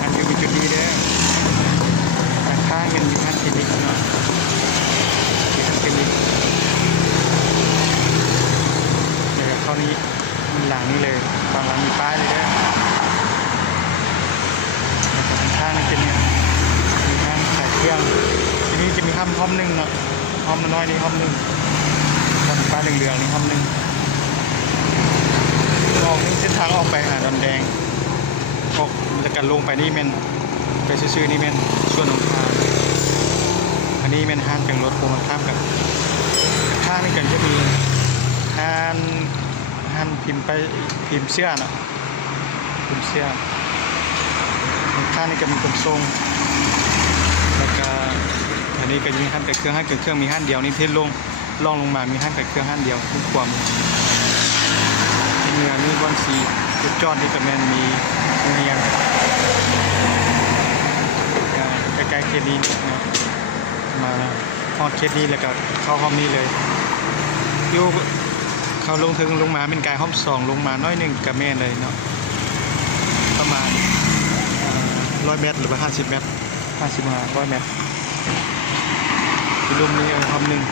อันอยู่เป็นจุดดีเด้อแต่ข้างเป็นมีท่านคลินิกเนาะมีท่านคลินิกเดี๋ยวเข้านี้หลังนี้เลยฝั่งหลังมีป้ายเลยเด้อแล้วก็ข้างนี่เป็นเนี่ยมีห้างขายเครื่องทีนี้จะมีห้องหนึ่งเนาะห้องน้อยนี่ห้องหนึ่งห้องป้ายเหลืองๆนี่ห้องหนึ่งออกนี่เส้นทางออกไปหาดอนแดงออกจากกันลงไปนี่เมนไปซื่อๆนี่เมนส่วนของทางอันนี้เมนห้างแต่งรถโคมันข้ามกันข้างนี่กันจะมีห้างพิมพ์ไปพิมพ์เสื้อเนาะพิมพ์เสื้อข้างนี่ก็มีขนส่งแล้วก็อันนี้ก็มีห้างแต่เครื่องมีห้างเดียวนี่เทศลองลงมามีห้างแต่เครื่องห้างเดียวทุกความเนื้อนี่บอนสีจุดจอดนี่ก็แมนมีโรงเรียนใกล้ๆเคดีนะมาห้องเคดีแล้วก็เข้าห้องนี้เลยอยู่เขาลงมาเป็นกายห้อง2ลงมาน้อยหนึ่งกับแม่เลยเนาะประมาณ100 เมตรหรือว่า50 เมตร50 มา100 เมตรที่รวมนี้ห้องหนึ่ง